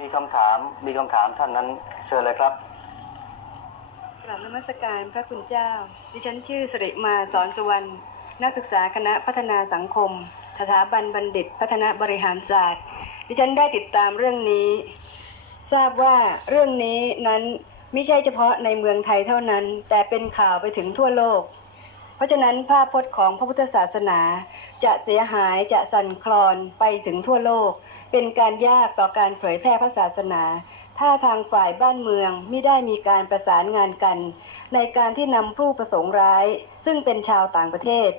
มีคำถามมีคำถามท่านนั้นเชิญเลยครับกราบนมัสการพระคุณเจ้า ดิฉันชื่อสริมาสอนสุวรรณนักศึกษาคณะพัฒนาสังคม สถาบันบัณฑิต พัฒนาบริหารศาสตร์ ดิฉันได้ติดตามเรื่องนี้ ทราบว่าเรื่องนี้นั้นไม่ใช่เฉพาะในเมืองไทยเท่านั้น แต่เป็นข่าวไปถึงทั่วโลก เพราะฉะนั้นภาพพจน์ของพระพุทธศาสนา จะเสียหายจะสั่นคลอนไปถึงทั่วโลก เป็นการยากต่อการเผยแพร่พระศาสนา ถ้าทางฝ่ายบ้านเมืองไม่ได้มีการประสานงานกัน ในการที่นำผู้ประสงค์ร้าย ซึ่งเป็นชาวต่างประเทศ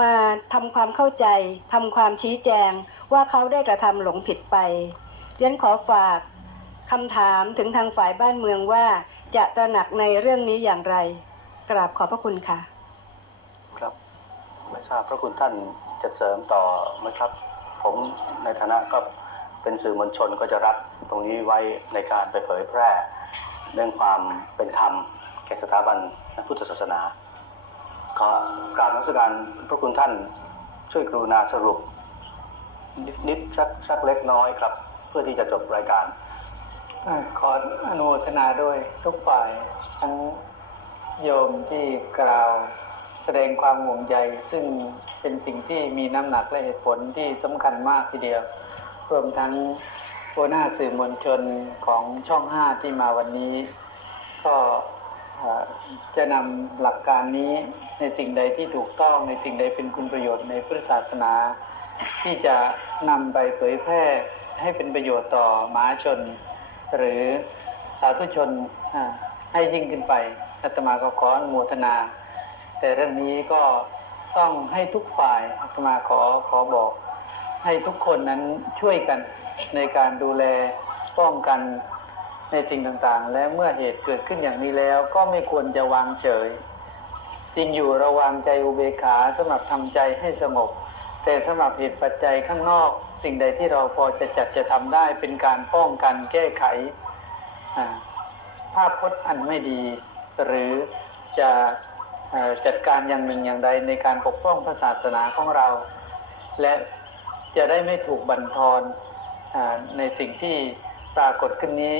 มาทำความเข้าใจทำความชี้แจงว่าเขาได้กระทำหลงผิดไปเรียนขอฝากคำถามถึงทางฝ่ายบ้านเมืองว่าจะตระหนักในเรื่องนี้อย่างไร กราบขอบพระคุณค่ะ ครับไม่ทราบพระคุณท่านจะเสริมต่อไหมครับ ผมในฐานะก็เป็นสื่อมวลชนก็จะรับตรงนี้ไว้ในการไปเผยแพร่เรื่องความเป็นธรรมแก่สถาบันพุทธศาสนา ขอกราบนมัสการพระคุณท่านช่วยกรุณาสรุป นิดสักสักเล็กน้อยครับ เพื่อที่จะจบรายการขออนุโมทนาด้วยทุกฝ่ายทั้งโยมที่กล่าว แสดงความห่วงใยซึ่งเป็นสิ่งที่มีน้ำหนักและเหตุผลที่สำคัญมากทีเดียวรวมทั้งหัวหน้าสื่อมวลชนของช่องห้าที่มาวันนี้ ก็จะนำหลักการนี้ในสิ่งใดที่ถูกต้องในสิ่งใดเป็นคุณประโยชน์ในพุทธศาสนา ที่จะนำไปเผยแพร่ให้เป็นประโยชน์ต่อมหาชน หรือสาธุชนให้ยิ่งขึ้นไปอาตมาก็ขออนุโมทนา แต่เรื่องนี้ก็ต้องให้ทุกฝ่ายอาตมาขอขอบอก ให้ทุกคนนั้นช่วยกันในการดูแลป้องกันในสิ่งต่างๆ และเมื่อเหตุเกิดขึ้นอย่างนี้แล้วก็ไม่ควรจะวางเฉยจริงอยู่ระวางใจอุเบกขาสำหรับทำใจให้สงบ แต่สำหรับเหตุปัจจัยข้างนอก สิ่งใดที่เราพอจะจัดจะทำได้เป็นการป้องกันแก้ไขภาพพจน์อันไม่ดี หรือจะ จัดการอย่างหนึ่งอย่างใดในการปกป้องพระศาสนาของเรา และจะได้ไม่ถูกบั่นทอนอในสิ่งที่ปรากฏขึ้นนี้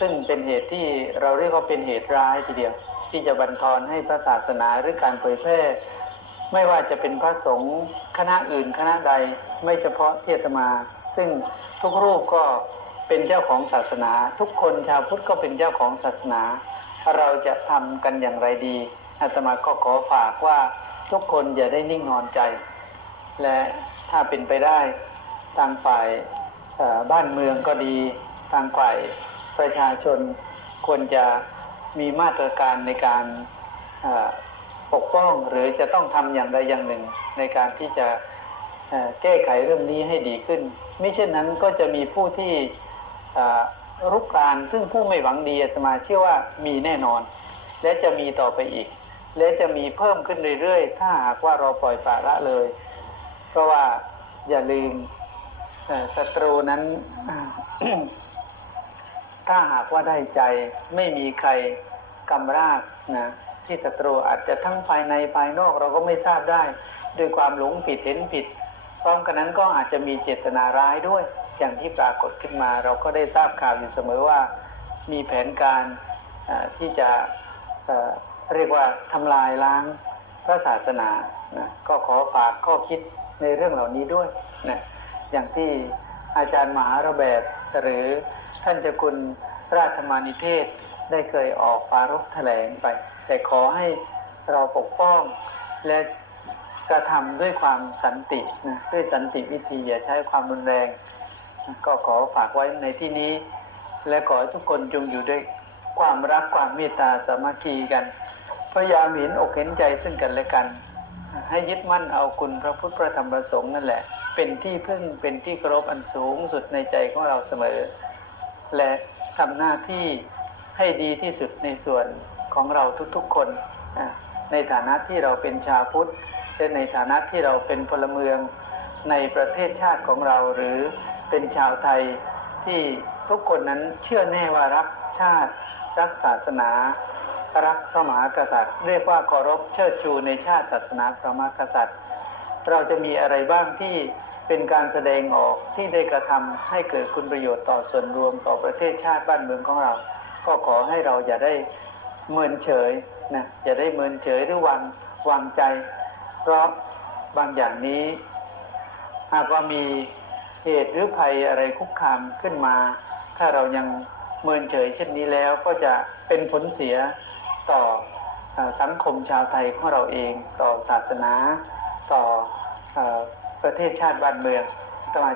ซึ่งเป็นเหตุที่เราเรียกว่าเป็นเหตุร้ายทีเดียว ที่จะบั่นทอนให้พระศาสนาหรือการเผยแพร่ไม่ว่าจะเป็นพระสงฆ์คณะอื่นคณะใดไม่เฉพาะเทศมา ซึ่งทุกรูปก็เป็นเจ้าของศาสนา ทุกคนชาวพุทธก็เป็นเจ้าของศาสนา เราจะทำกันอย่างไรดีอาตมาก็ขอฝากว่าทุกคนอย่าได้นิ่งนอนใจ และถ้าเป็นไปได้ทางฝ่ายบ้านเมืองก็ดี ทางฝ่ายประชาชนควรจะมีมาตรการในการปกป้องหรือจะต้องทำอย่างใดอย่างหนึ่ง ในการที่จะแก้ไขเรื่องนี้ให้ดีขึ้นไม่เช่นนั้นก็จะมีผู้ที่ รุกรานซึ่งผู้ไม่หวังดีอาตมาเชื่อว่ามีแน่นอน และจะมีต่อไปอีก และจะมีเพิ่มขึ้นเรื่อยๆ ถ้าหากว่าเราปล่อยปละละเลย เพราะว่าอย่าลืมศัตรูนั้น ถ้าหากว่าได้ใจไม่มีใครกำราบนะที่ศัตรูอาจจะทั้งภายในภายนอกเราก็ไม่ทราบได้ ด้วยความหลงผิดเห็นผิดพร้อมกันนั้นก็อาจจะมีเจตนาร้ายด้วย อย่างที่ปรากฏขึ้นมา เราก็ได้ทราบข่าวอยู่เสมอว่า มีแผนการที่จะเรียกว่าทำลายล้างพระศาสนานะก็ขอฝากข้อคิดในเรื่องเหล่านี้ด้วยนะอย่างที่อาจารย์มหาระแบบหรือท่านเจ้าคุณราชมานิเทศได้เคยออกปารภแถลงไป แต่ขอให้เราปกป้องและกระทำด้วยความสันตินะด้วยสันติวิธีอย่าใช้ความรุนแรง ก็ขอฝากไว้ในที่นี้ และขอให้ทุกคนจงอยู่ด้วยความรักความเมตตาสามัคคีกันพยายามเห็นอกเห็นใจซึ่งกันและกัน ให้ยึดมั่นเอาคุณพระพุทธพระธรรมพระสงฆ์นั่นแหละ เป็นที่พึ่งเป็นที่เคารพอันสูงสุดในใจของเราเสมอ และทำหน้าที่ให้ดีที่สุดในส่วนของเราทุกๆคน ในฐานะที่เราเป็นชาวพุทธและในฐานะที่เราเป็นพลเมืองในประเทศชาติของเราหรือ เป็นชาวไทยที่ทุกคนนั้นเชื่อแน่ว่ารักชาติรักศาสนา รักพระมหากษัตริย์ เรียกว่าเคารพเชิดชูในชาติศาสนาพระมหากษัตริย์ เราจะมีอะไรบ้างที่เป็นการแสดงออกที่ได้กระทำให้เกิดคุณประโยชน์ต่อส่วนรวมต่อประเทศชาติบ้านเมืองของเรา ก็ขอให้เราอย่าได้เมินเฉยนะอย่าได้เมินเฉยหรือวางวางใจ เพราะบางอย่างนี้ หากว่ามี เหตุหรือภัยอะไรคุกคามขึ้นมา ถ้าเรายังเมินเฉยเช่นนี้แล้วก็จะเป็นผลเสียต่ออสังคมชาวไทยของเราเอง ต่อศาสนา ต่ออประเทศชาติบ้านเมืองสมา